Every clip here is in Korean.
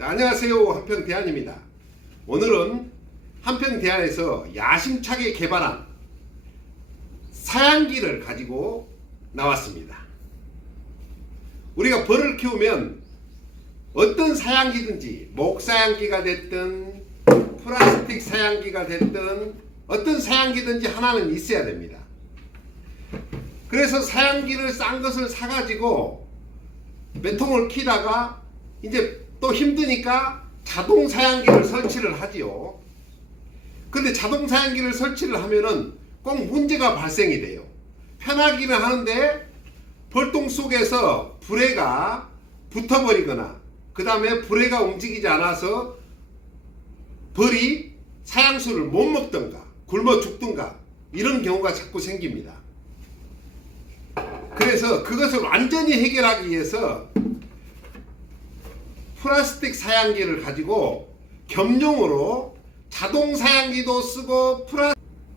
안녕하세요, 한평대안입니다. 오늘은 한평대안에서 야심차게 개발한 사양기를 가지고 나왔습니다. 우리가 벌을 키우면 어떤 사양기든지 목사양기가 됐든 플라스틱 사양기가 됐든 어떤 사양기든지 하나는 있어야 됩니다. 그래서 사양기를 싼 것을 사가지고 몇 통을 키다가 이제 또 힘드니까 자동 사양기를 설치를 하지요. 근데 자동 사양기를 설치를 하면은 꼭 문제가 발생이 돼요. 편하기는 하는데 벌통 속에서 불에가 붙어버리거나 그 다음에 불에가 움직이지 않아서 벌이 사양수를 못 먹던가 굶어 죽던가 이런 경우가 자꾸 생깁니다. 그래서 그것을 완전히 해결하기 위해서 플라스틱 사양기를 가지고 겸용으로 자동 사양기도 쓰고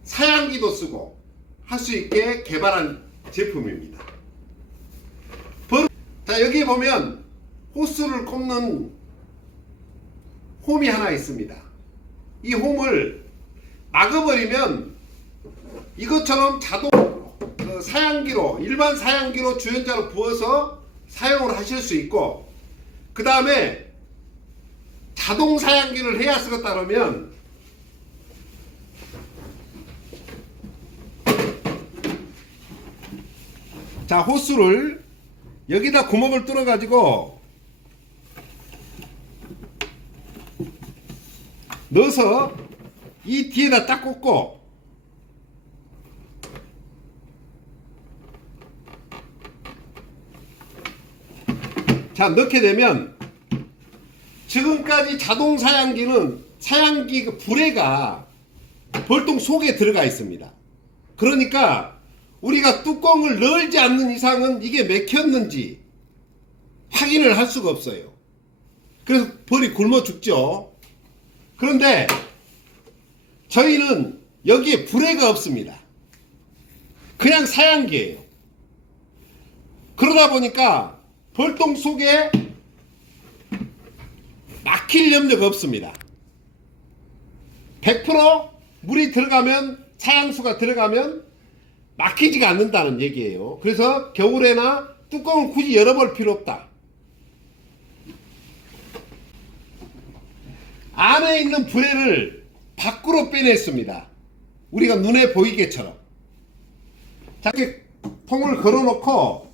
사양기도 쓰고 할 수 있게 개발한 제품입니다. 자, 여기 보면 호스를 꼽는 홈이 하나 있습니다. 이 홈을 막아버리면 이것처럼 자동 사양기로 일반 사양기로 주연자로 부어서 사용을 하실 수 있고, 그 다음에 자동 사양기를 해야 쓰겠다 그러면 자, 호스를 여기다 구멍을 뚫어 가지고 넣어서 이 뒤에다 딱 꽂고 자, 넣게 되면 지금까지 자동 사양기는 사양기 그 불에가 벌통 속에 들어가 있습니다. 그러니까 우리가 뚜껑을 열지 않는 이상은 이게 막혔는지 확인을 할 수가 없어요. 그래서 벌이 굶어 죽죠. 그런데 저희는 여기에 불에가 없습니다. 그냥 사양기예요. 그러다 보니까 벌통 속에 막힐 염려가 없습니다. 100% 물이 들어가면, 사양수가 들어가면 막히지가 않는다는 얘기예요. 그래서 겨울에나 뚜껑을 굳이 열어볼 필요 없다. 안에 있는 불에를 밖으로 빼냈습니다. 우리가 눈에 보이게처럼. 자, 이렇게 통을 걸어놓고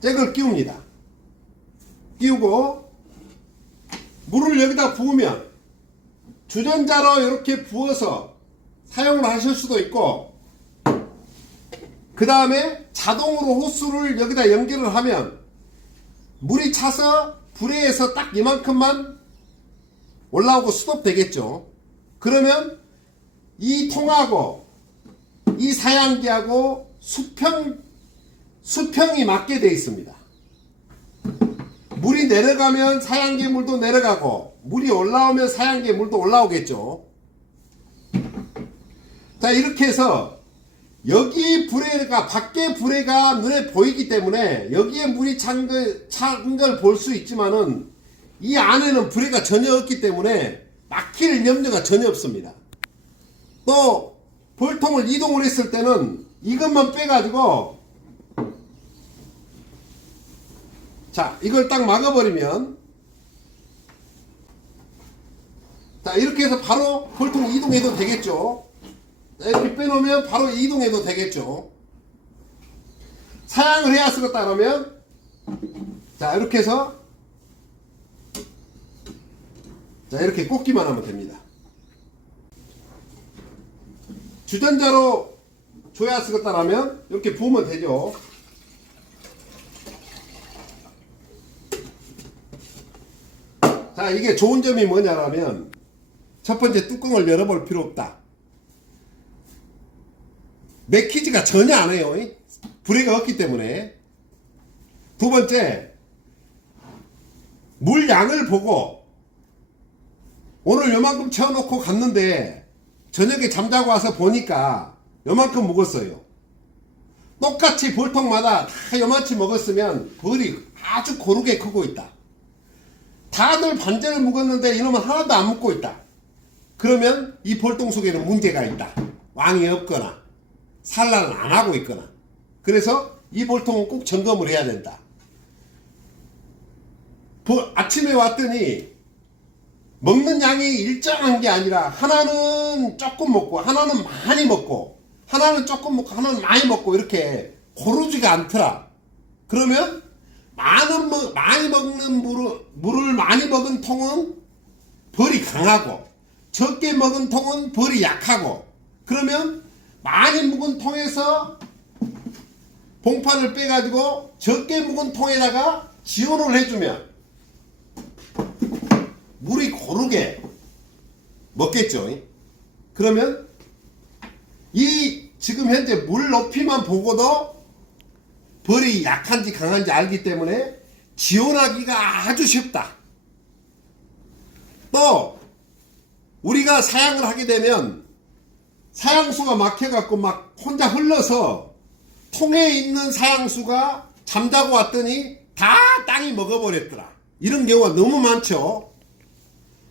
잭을 끼웁니다. 끼우고 물을 여기다 부으면 주전자로 이렇게 부어서 사용을 하실 수도 있고, 그 다음에 자동으로 호스를 여기다 연결을 하면 물이 차서 불에에서 딱 이만큼만 올라오고 스톱 되겠죠. 그러면 이 통하고 이 사양기하고 수평이 맞게 되어 있습니다. 물이 내려가면 사양기 물도 내려가고 물이 올라오면 사양기 물도 올라오겠죠. 자, 이렇게 해서 여기 불에가 밖에 불에가 눈에 보이기 때문에 여기에 물이 찬 걸 볼 수 있지만은 이 안에는 불에가 전혀 없기 때문에 막힐 염려가 전혀 없습니다. 또 벌통을 이동을 했을 때는 이것만 빼가지고 자, 이걸 딱 막아버리면 자, 이렇게 해서 바로 벌통 이동해도 되겠죠. 이렇게 빼놓으면 바로 이동해도 되겠죠. 사양을 해야 쓰겠다 그러면 자, 이렇게 해서 자, 이렇게 꽂기만 하면 됩니다. 주전자로 줘야 쓰겠다 그러면 이렇게 부으면 되죠. 자, 이게 좋은 점이 뭐냐면 첫 번째, 뚜껑을 열어볼 필요 없다. 맥히지가 전혀 안 해요. 불에가 없기 때문에. 두 번째, 물 양을 보고 오늘 요만큼 채워놓고 갔는데 저녁에 잠자고 와서 보니까 요만큼 먹었어요. 똑같이 벌통마다 다 요만치 먹었으면 벌이 아주 고르게 크고 있다. 다들 반절을 묵었는데 이놈은 하나도 안 묵고 있다. 그러면 이 볼통 속에는 문제가 있다. 왕이 없거나 산란을 안 하고 있거나. 그래서 이 볼통은 꼭 점검을 해야 된다. 아침에 왔더니 먹는 양이 일정한 게 아니라 하나는 조금 먹고 하나는 많이 먹고 하나는 조금 먹고 하나는 많이 먹고 이렇게 고르지가 않더라. 그러면 많이 먹는 물을 많이 먹은 통은 벌이 강하고 적게 먹은 통은 벌이 약하고, 그러면 많이 묵은 통에서 봉판을 빼가지고 적게 묵은 통에다가 지원을 해주면 물이 고르게 먹겠죠. 그러면 이 지금 현재 물 높이만 보고도 벌이 약한지 강한지 알기 때문에 지원하기가 아주 쉽다. 또 우리가 사양을 하게 되면 사양수가 막혀갖고 막 혼자 흘러서 통에 있는 사양수가 잠자고 왔더니 다 땅이 먹어버렸더라. 이런 경우가 너무 많죠.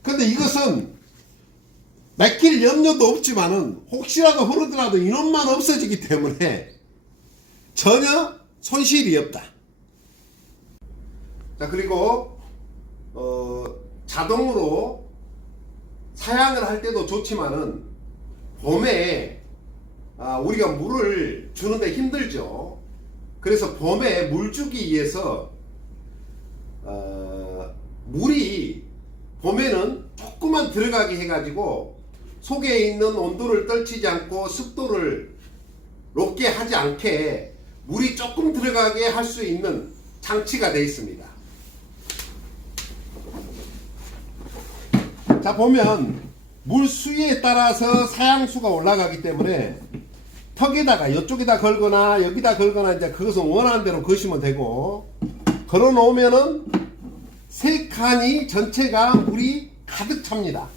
근데 이것은 막힐 염려도 없지만은 혹시라도 흐르더라도 인원만 없어지기 때문에 전혀 손실이 없다. 자, 그리고 자동으로 사양을 할 때도 좋지만은 봄에 우리가 물을 주는데 힘들죠. 그래서 봄에 물 주기 위해서 물이 봄에는 조금만 들어가게 해가지고 속에 있는 온도를 떨치지 않고 습도를 높게 하지 않게 물이 조금 들어가게 할 수 있는 장치가 되어 있습니다. 자, 보면 물 수위에 따라서 사양수가 올라가기 때문에 턱에다가 이쪽에다 걸거나 여기다 걸거나 이제 그것은 원하는 대로 거시면 되고, 걸어 놓으면은 세 칸이 전체가 물이 가득 찹니다.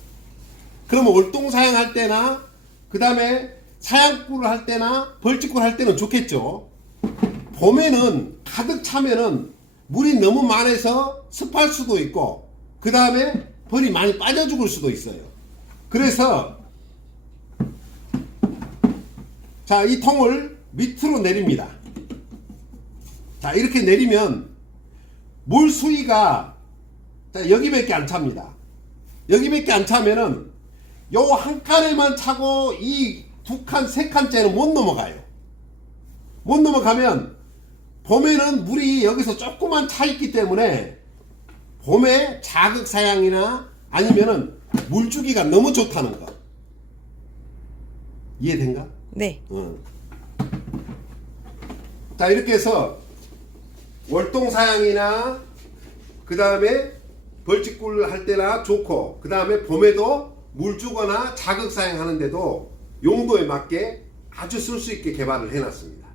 그러면 월동 사양할 때나 그 다음에 사양꿀을 할 때나 벌집꿀 할 때는 좋겠죠. 봄에는 가득 차면은 물이 너무 많아서 습할 수도 있고 그 다음에 벌이 많이 빠져 죽을 수도 있어요. 그래서 자, 이 통을 밑으로 내립니다. 자, 이렇게 내리면 물 수위가 자, 여기밖에 안 찹니다. 여기밖에 안 차면은 요 한 칸에만 차고 이 두 칸, 세 칸째는 못 넘어가요. 못 넘어가면 봄에는 물이 여기서 조금만 차 있기 때문에 봄에 자극사양이나 아니면은 물주기가 너무 좋다는 거. 이해된가? 네. 자, 이렇게 해서 월동사양이나 그 다음에 벌집꿀 할 때나 좋고, 그 다음에 봄에도 물 주거나 자극사양 하는데도 용도에 맞게 아주 쓸 수 있게 개발을 해놨습니다.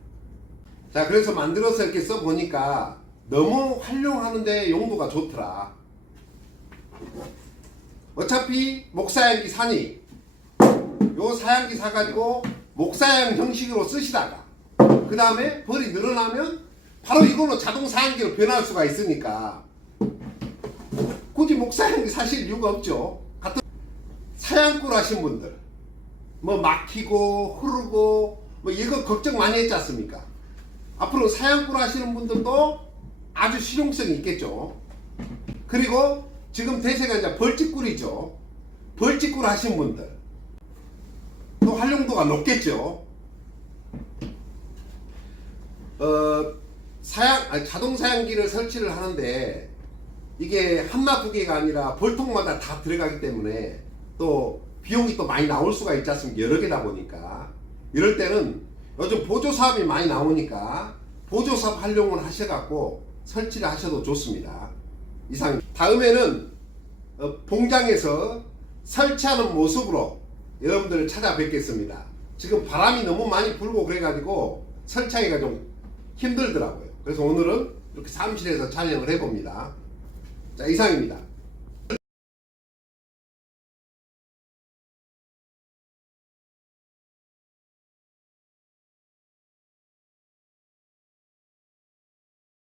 자, 그래서 만들어서 이렇게 써보니까 너무 활용하는데 용도가 좋더라. 어차피 목사양기 사니 요 사양기 사가지고 목사양 형식으로 쓰시다가 그 다음에 벌이 늘어나면 바로 이걸로 자동 사양기로 변할 수가 있으니까 굳이 목사양기 사실 이유가 없죠. 같은 사양꿀 하신 분들 뭐 막히고 흐르고 뭐 이거 걱정 많이 했지 않습니까? 앞으로 사양꿀 하시는 분들도 아주 실용성이 있겠죠. 그리고 지금 대세가 이제 벌집꿀이죠. 벌집꿀 하신 분들 또 활용도가 높겠죠. 자동 사양기를 설치를 하는데 이게 한마 두 개가 아니라 벌통마다 다 들어가기 때문에 또 비용이 또 많이 나올 수가 있지 않습니까? 여러 개다 보니까. 이럴 때는 요즘 보조사업이 많이 나오니까 보조사업 활용을 하셔갖고 설치를 하셔도 좋습니다. 이상. 다음에는 봉장에서 설치하는 모습으로 여러분들을 찾아뵙겠습니다. 지금 바람이 너무 많이 불고 그래가지고 설치하기가 좀 힘들더라고요. 그래서 오늘은 이렇게 사무실에서 촬영을 해봅니다. 자, 이상입니다.